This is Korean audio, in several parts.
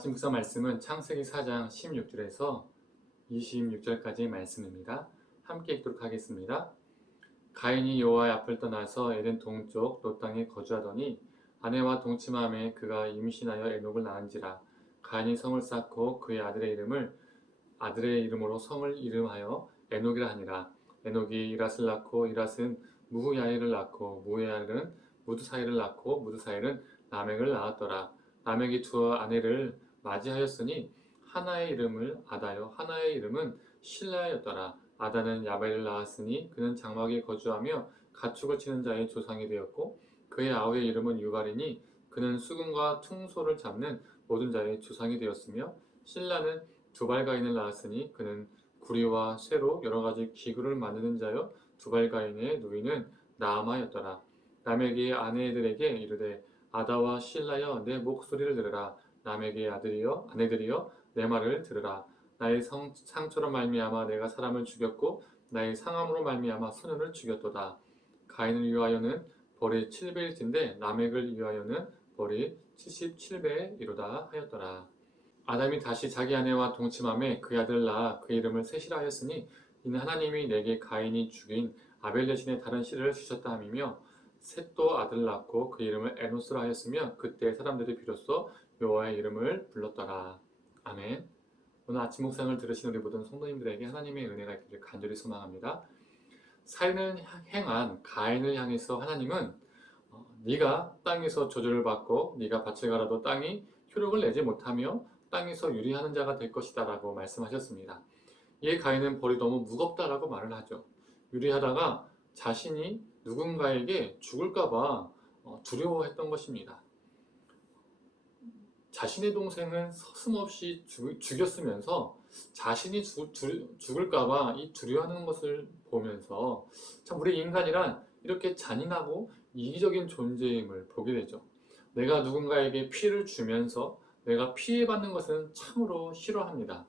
아침 묵상 말씀은 창세기 4장 16절에서 26절까지의 말씀입니다. 함께 읽도록 하겠습니다. 가인이 여호와의 앞을 떠나서 에덴 동쪽 롯 땅에 거주하더니 아내와 동침함에 그가 임신하여 에녹을 낳은지라. 가인이 성을 쌓고 그의 아들의 이름으로 성을 이름하여 에녹이라 하니라. 에녹이 이랏을 낳고 이랏은 무후야엘을 낳고 무후야엘은 무드사엘을 낳고 무드사엘은 라멕을 낳았더라. 라멕이 두 아내를 맞이하였으니 하나의 이름을 아다요 하나의 이름은 실라였더라. 아다는 야벨을 낳았으니 그는 장막에 거주하며 가축을 치는 자의 조상이 되었고 그의 아우의 이름은 유발이니 그는 수금과 퉁소를 잡는 모든 자의 조상이 되었으며 실라는 두발가인을 낳았으니 그는 구리와 쇠로 여러 가지 기구를 만드는 자요 두발가인의 누이는 나아마였더라. 라멕이 아내들에게 이르되 아다와 실라여 내 목소리를 들으라. 라멕의 아내들이여 내 말을 들으라. 나의 상처로 말미암아 내가 사람을 죽였고 나의 상함으로 말미암아 소년을 죽였도다. 가인을 위하여는 벌이 7배일진데 라멕을 위하여는 벌이 77배에 이르다 하였더라. 아담이 다시 자기 아내와 동침함에 그 아들을 낳아 그 이름을 셋이라 하였으니 이는 하나님이 내게 가인이 죽인 아벨 대신에 다른 씨를 주셨다 함이며 셋도 아들을 낳고 그 이름을 에노스라 하였으며 그때 사람들이 비로소 여호와의 이름을 불렀더라. 아멘. 오늘 아침 묵상을 들으신 우리 모든 성도님들에게 하나님의 은혜가 있기를 간절히 소망합니다. 사인을 행한 가인을 향해서 하나님은 네가 땅에서 저주를 받고 네가 밭을 갈아도 땅이 효력을 내지 못하며 땅에서 유리하는 자가 될 것이다 라고 말씀하셨습니다. 이에 가인은 벌이 너무 무겁다라고 말을 하죠. 유리하다가 자신이 누군가에게 죽을까봐 두려워했던 것입니다. 자신의 동생은 서슴없이 죽였으면서 자신이 죽을까봐 이 두려워하는 것을 보면서 참 우리 인간이란 이렇게 잔인하고 이기적인 존재임을 보게 되죠. 내가 누군가에게 피해를 주면서 내가 피해받는 것은 참으로 싫어합니다.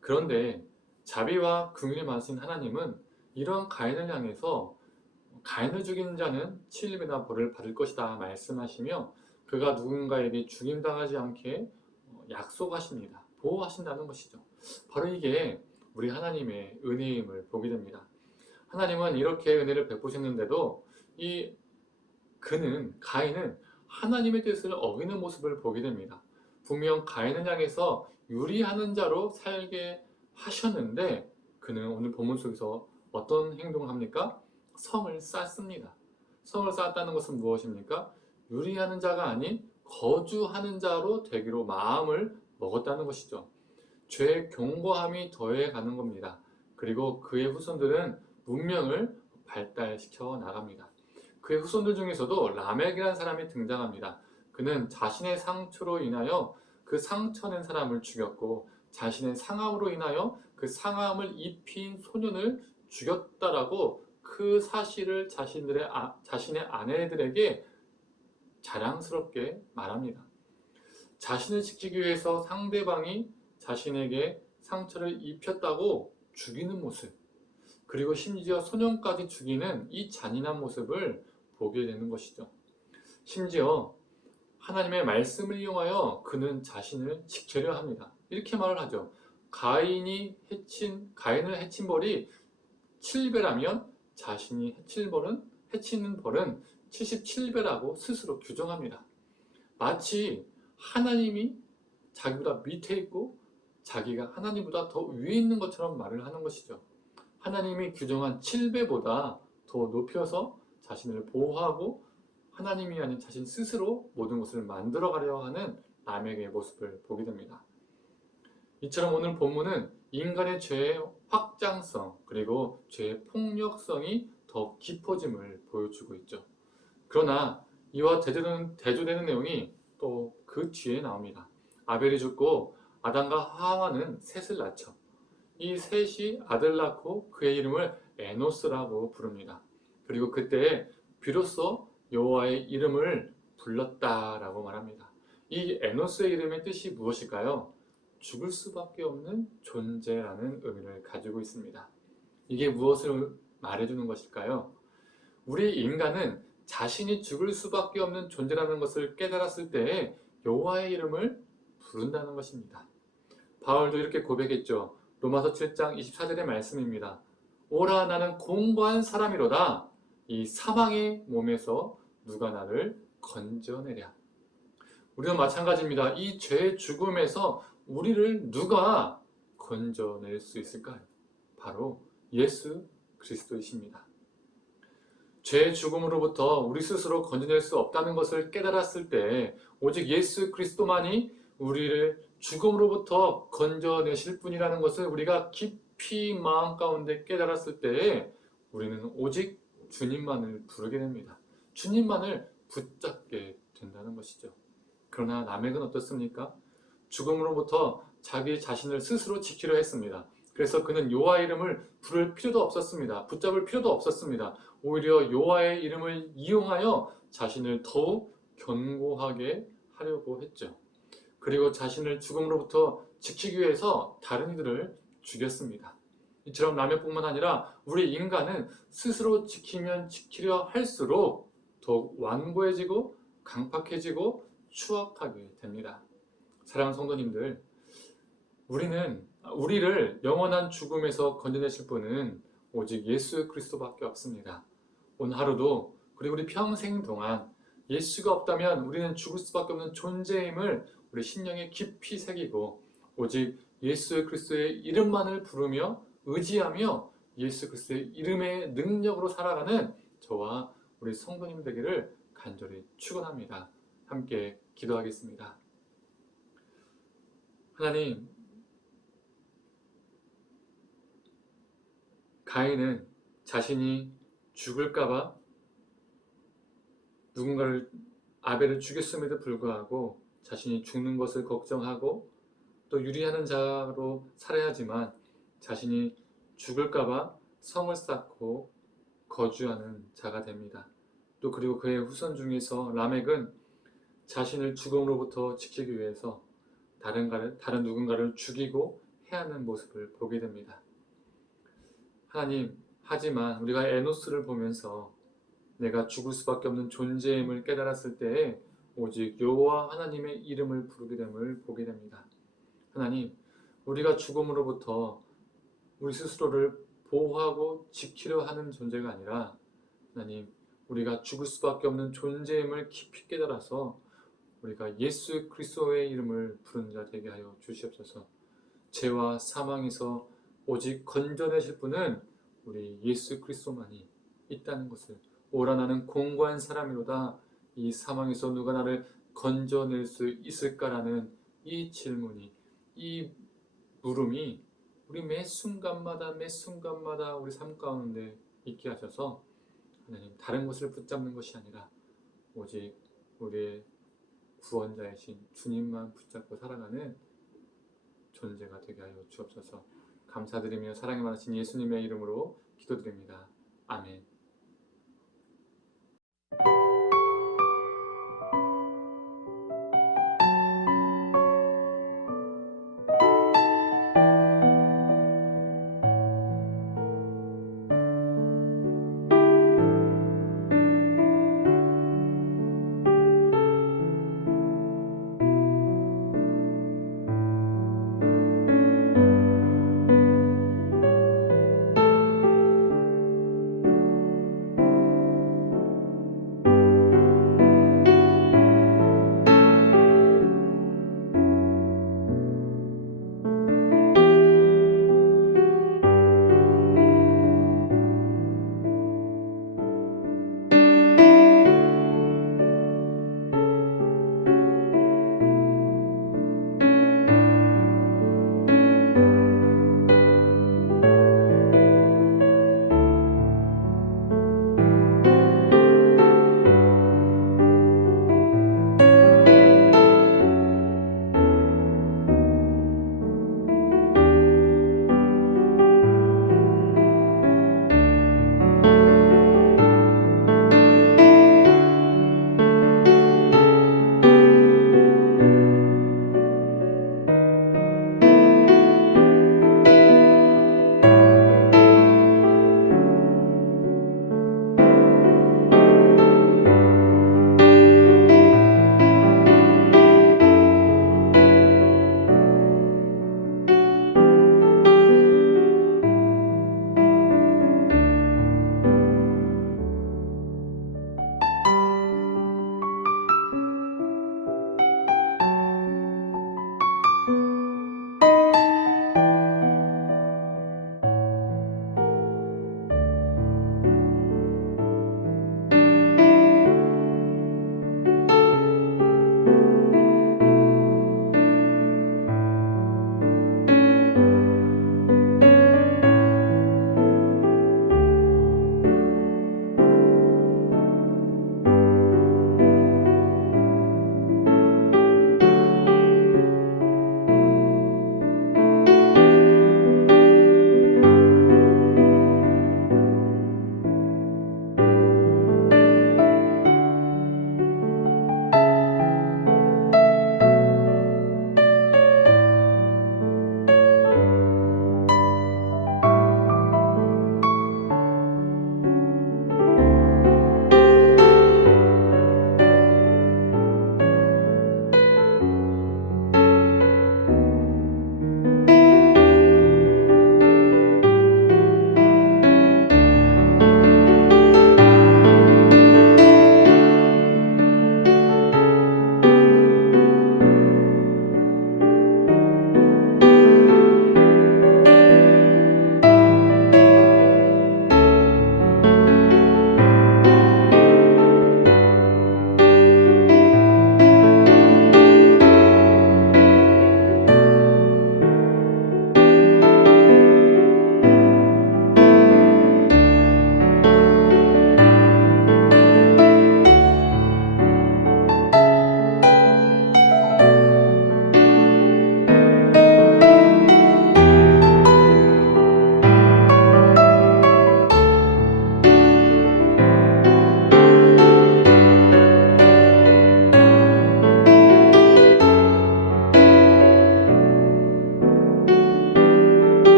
그런데 자비와 긍휼이 많으신 하나님은 이런 가인을 향해서 가인을 죽인 자는 7배나 벌을 받을 것이다 말씀하시며 그가 누군가에게 죽임당하지 않게 약속하십니다. 보호하신다는 것이죠. 바로 이게 우리 하나님의 은혜임을 보게 됩니다. 하나님은 이렇게 은혜를 베푸셨는데도 가인은 하나님의 뜻을 어기는 모습을 보게 됩니다. 분명 가인을 향해서 유리하는 자로 살게 하셨는데 그는 오늘 본문 속에서 어떤 행동을 합니까? 성을 쌓습니다. 성을 쌓았다는 것은 무엇입니까? 유리하는 자가 아닌 거주하는 자로 되기로 마음을 먹었다는 것이죠. 죄의 견고함이 더해가는 겁니다. 그리고 그의 후손들은 문명을 발달시켜 나갑니다. 그의 후손들 중에서도 라멕이라는 사람이 등장합니다. 그는 자신의 상처로 인하여 그 상처낸 사람을 죽였고 자신의 상함으로 인하여 그 상함을 입힌 소년을 죽였다라고 그 사실을 자신의 아내들에게 자랑스럽게 말합니다. 자신을 지키기 위해서 상대방이 자신에게 상처를 입혔다고 죽이는 모습, 그리고 심지어 소년까지 죽이는 이 잔인한 모습을 보게 되는 것이죠. 심지어 하나님의 말씀을 이용하여 그는 자신을 지키려 합니다. 이렇게 말을 하죠. 가인을 해친 벌이 7배라면 자신이 해치는 벌은 77배라고 스스로 규정합니다. 마치 하나님이 자기보다 밑에 있고 자기가 하나님보다 더 위에 있는 것처럼 말을 하는 것이죠. 하나님이 규정한 7배보다 더 높여서 자신을 보호하고 하나님이 아닌 자신 스스로 모든 것을 만들어가려 하는 라멕의 모습을 보게 됩니다. 이처럼 오늘 본문은 인간의 죄의 확장성 그리고 죄의 폭력성이 더 깊어짐을 보여주고 있죠. 그러나 이와 대조되는 내용이 또 그 뒤에 나옵니다. 아벨이 죽고 아담과 하와는 셋을 낳죠. 이 셋이 아들 낳고 그의 이름을 에노스라고 부릅니다. 그리고 그때 비로소 여호와의 이름을 불렀다라고 말합니다. 이 에노스의 이름의 뜻이 무엇일까요? 죽을 수밖에 없는 존재라는 의미를 가지고 있습니다. 이게 무엇을 말해주는 것일까요? 우리 인간은 자신이 죽을 수밖에 없는 존재라는 것을 깨달았을 때에 여호와의 이름을 부른다는 것입니다. 바울도 이렇게 고백했죠. 로마서 7장 24절의 말씀입니다. 오라 나는 공고한 사람이로다. 이 사망의 몸에서 누가 나를 건져내랴. 우리도 마찬가지입니다. 이 죄의 죽음에서 우리를 누가 건져낼 수 있을까요? 바로 예수 그리스도이십니다. 죄의 죽음으로부터 우리 스스로 건져낼 수 없다는 것을 깨달았을 때 오직 예수 그리스도만이 우리를 죽음으로부터 건져내실 분이라는 것을 우리가 깊이 마음 가운데 깨달았을 때 우리는 오직 주님만을 부르게 됩니다. 주님만을 붙잡게 된다는 것이죠. 그러나 라멕은 어떻습니까? 죽음으로부터 자기 자신을 스스로 지키려 했습니다. 그래서 그는 여호와 이름을 부를 필요도 없었습니다. 붙잡을 필요도 없었습니다. 오히려 여호와의 이름을 이용하여 자신을 더욱 견고하게 하려고 했죠. 그리고 자신을 죽음으로부터 지키기 위해서 다른 이들을 죽였습니다. 이처럼 라멕뿐만 아니라 우리 인간은 스스로 지키면 지키려 할수록 더욱 완고해지고 강팍해지고 추악하게 됩니다. 사랑하는 성도님들, 우리를 영원한 죽음에서 건져내실 분은 오직 예수 그리스도밖에 없습니다. 오늘 하루도 그리고 우리 평생 동안 예수가 없다면 우리는 죽을 수밖에 없는 존재임을 우리 심령에 깊이 새기고 오직 예수 그리스도의 이름만을 부르며 의지하며 예수 그리스도의 이름의 능력으로 살아가는 저와 우리 성도님 되기를 간절히 축원합니다. 함께 기도하겠습니다. 하나님, 가인은 자신이 죽을까봐 누군가를 아벨을 죽였음에도 불구하고 자신이 죽는 것을 걱정하고 또 유리하는 자로 살아야지만 자신이 죽을까봐 성을 쌓고 거주하는 자가 됩니다. 또 그리고 그의 후손 중에서 라멕은 자신을 죽음으로부터 지키기 위해서 다른 누군가를 죽이고 해하는 모습을 보게 됩니다. 하나님, 하지만 우리가 에노스를 보면서 내가 죽을 수밖에 없는 존재임을 깨달았을 때에 오직 여호와 하나님의 이름을 부르게 됨을 보게 됩니다. 하나님, 우리가 죽음으로부터 우리 스스로를 보호하고 지키려 하는 존재가 아니라 하나님, 우리가 죽을 수밖에 없는 존재임을 깊이 깨달아서 우리가 예수 그리스도의 이름을 부르는 자 되게 하여 주시옵소서. 죄와 사망에서 오직 건져내실 분은 우리 예수 그리스도만이 있다는 것을, 오라 나는 공고한 사람이로다. 이 사망에서 누가 나를 건져낼 수 있을까라는 이 질문이, 이 물음이 우리 매 순간마다 우리 삶 가운데 있게 하셔서 하나님, 다른 것을 붙잡는 것이 아니라 오직 우리의 구원자이신 주님만 붙잡고 살아가는 존재가 되게 하여 주옵소서. 감사드리며 사랑이 많으신 예수님의 이름으로 기도드립니다. 아멘.